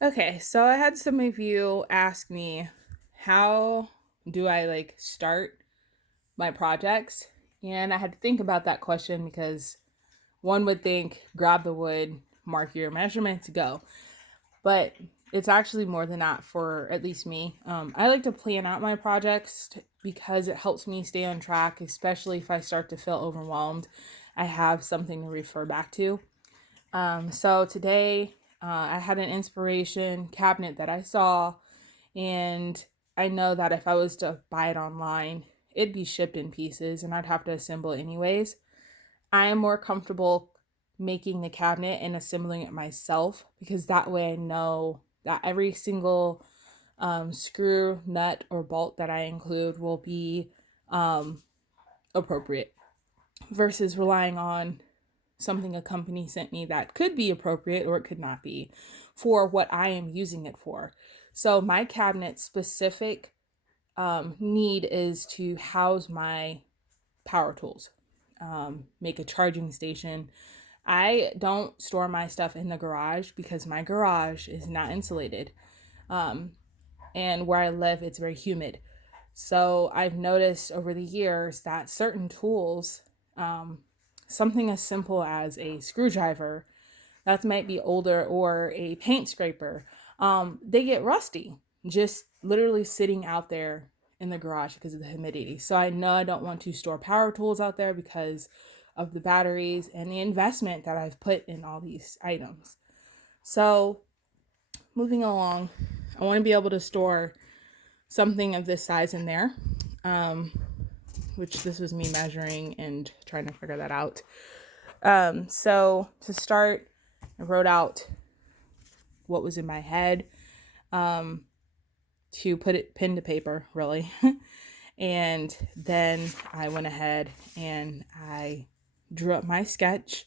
Okay, so I had some of you ask me, how do I start my projects? And I had to think about that question because one would think grab the wood, mark your measurements, go. But it's actually more than that for at least me. I like to plan out my projects because it helps me stay on track, especially if I start to feel overwhelmed. I have something to refer back to. So today I had an inspiration cabinet that I saw, and I know that if I was to buy it online, it'd be shipped in pieces and I'd have to assemble it anyways. I am more comfortable making the cabinet and assembling it myself because that way I know that every single screw, nut, or bolt that I include will be appropriate versus relying on something a company sent me that could be appropriate or it could not be for what I am using it for. So my cabinet specific need is to house my power tools, make a charging station. I don't store my stuff in the garage because my garage is not insulated. And where I live, it's very humid. So I've noticed over the years that certain tools, something as simple as a screwdriver, that might be older, or a paint scraper, they get rusty just literally sitting out there in the garage because of the humidity. So I know I don't want to store power tools out there because of the batteries and the investment that I've put in all these items. So moving along, I want to be able to store something of this size in there, which this was me measuring and trying to figure that out. So to start, I wrote out what was in my head, to put it pen to paper, really. And then I went ahead and I drew up my sketch,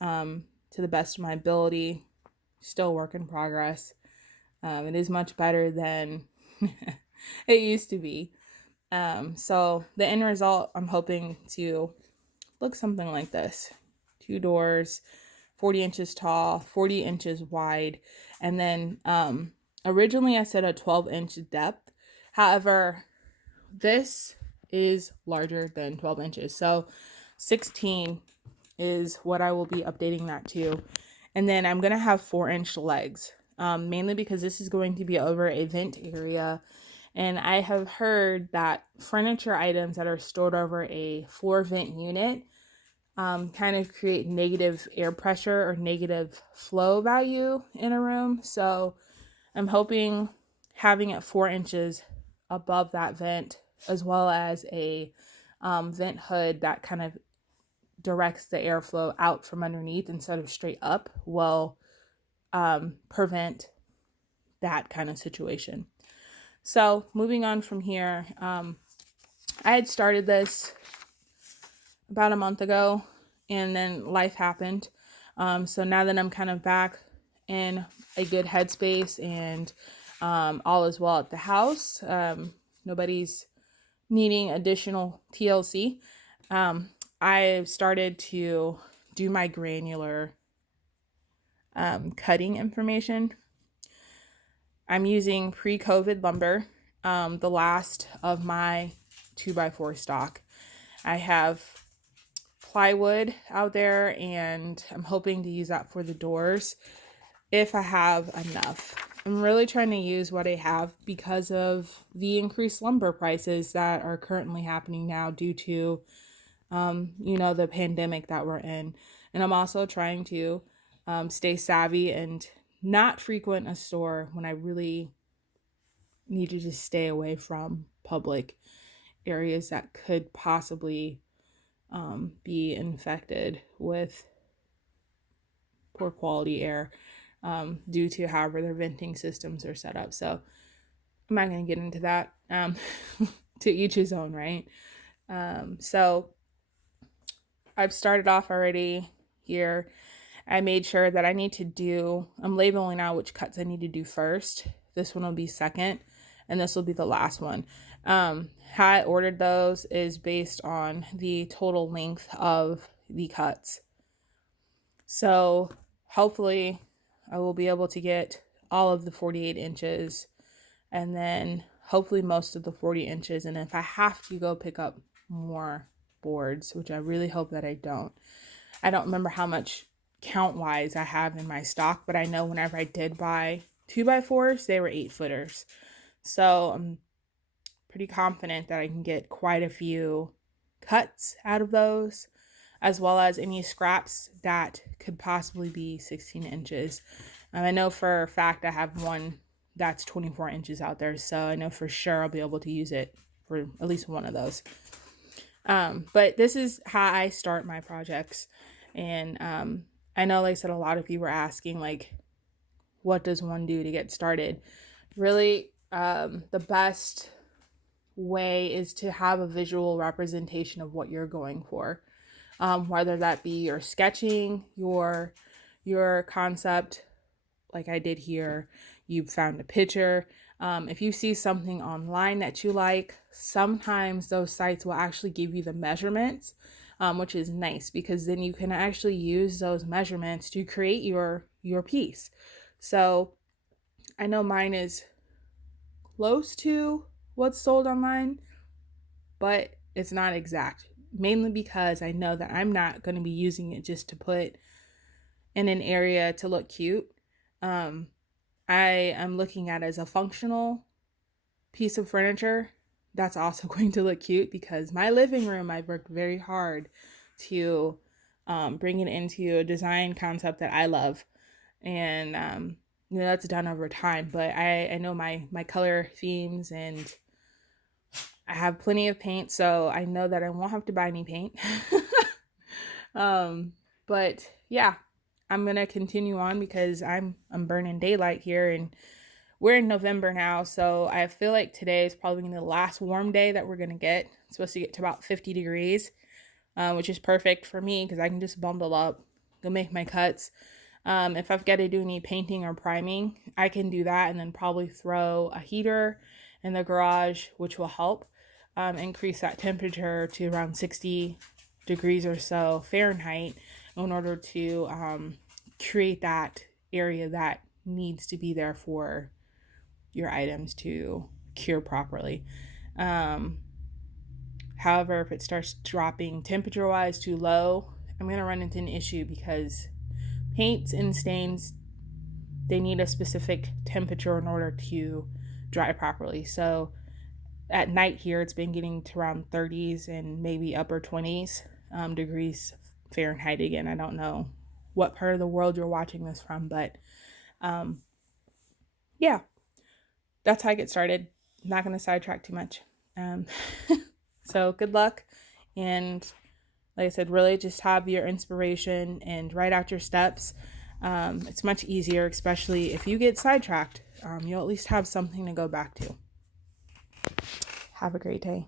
to the best of my ability. Still work in progress. It is much better than it used to be. So the end result, I'm hoping to look something like this: 2 doors, 40 inches tall, 40 inches wide, and then originally I said a 12-inch depth. However, this is larger than 12 inches. So 16 is what I will be updating that to. And then I'm going to have 4-inch legs, mainly because this is going to be over a vent area. And I have heard that furniture items that are stored over a floor vent unit kind of create negative air pressure or negative flow value in a room. So I'm hoping having it 4 inches above that vent, as well as a vent hood that kind of directs the airflow out from underneath instead of straight up, will prevent that kind of situation. So moving on from here, I had started this about a month ago, and then life happened. So now that I'm kind of back in a good headspace and all is well at the house, nobody's needing additional TLC, I've started to do my granular cutting information. I'm using pre-COVID lumber, the last of my 2x4 stock. I have plywood out there, and I'm hoping to use that for the doors if I have enough. I'm really trying to use what I have because of the increased lumber prices that are currently happening now due to, the pandemic that we're in. And I'm also trying to stay savvy and not frequent a store when I really need to just stay away from public areas that could possibly be infected with poor quality air, due to however their venting systems are set up. So I'm not going to get into that. To each his own, right? So I've started off already here. I made sure that I'm labeling out which cuts I need to do first. This one will be second, and this will be the last one. How I ordered those is based on the total length of the cuts. So hopefully I will be able to get all of the 48 inches, and then hopefully most of the 40 inches. And if I have to go pick up more boards, which I really hope that I don't remember how much count wise I have in my stock, but I know whenever I did buy 2x4s, they were 8-footers. So I'm pretty confident that I can get quite a few cuts out of those, as well as any scraps that could possibly be 16 inches. I know for a fact I have one that's 24 inches out there, so I know for sure I'll be able to use it for at least one of those. But this is how I start my projects. And I know, like I said, a lot of you were asking, like, what does one do to get started? Really, the best way is to have a visual representation of what you're going for. Whether that be your sketching, your concept, like I did here, you found a picture. If you see something online that you like, sometimes those sites will actually give you the measurements, which is nice because then you can actually use those measurements to create your piece. So I know mine is close to what's sold online, but it's not exact, mainly because I know that I'm not going to be using it just to put in an area to look cute. I am looking at it as a functional piece of furniture that's also going to look cute, because my living room, I've worked very hard to bring it into a design concept that I love. And that's done over time, but I know my color themes, and I have plenty of paint, so I know that I won't have to buy any paint. But yeah, I'm gonna continue on because I'm burning daylight here, and we're in November now, so I feel like today is probably gonna be the last warm day that we're gonna get. It's supposed to get to about 50 degrees, which is perfect for me because I can just bundle up, go make my cuts. If I've got to do any painting or priming, I can do that, and then probably throw a heater in the garage, which will help increase that temperature to around 60 degrees or so Fahrenheit in order to create that area that needs to be there for your items to cure properly. However, if it starts dropping temperature wise too low, I'm going to run into an issue because paints and stains, they need a specific temperature in order to dry properly. So at night here, it's been getting to around 30s and maybe upper 20s degrees Fahrenheit again. I don't know what part of the world you're watching this from, but yeah, that's how I get started. I'm not going to sidetrack too much. So good luck. And like I said, really just have your inspiration and write out your steps. It's much easier, especially if you get sidetracked. You'll at least have something to go back to. Have a great day.